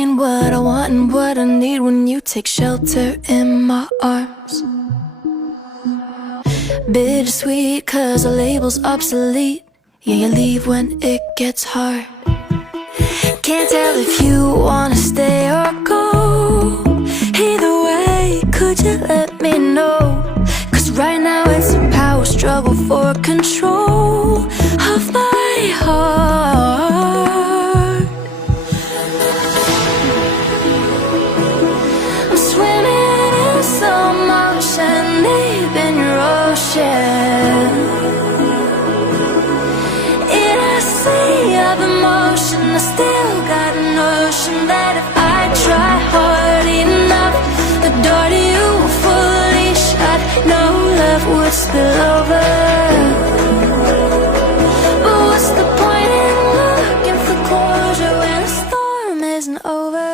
between what I want and what I need when you take shelter in my arms. Bittersweet, cause the label's obsolete. Yeah, you leave when it gets hard. Can't tell if you wanna stay or go. Either way, could you let me know? Cause right now it's a power struggle for control of my heart. I'm swimming in slow motion, deep in your ocean. In a sea of emotion, I still got a notion that if I try hard enough, the door to you will fully shut. No love would spill over. But what's the point in looking for closure when the storm isn't over?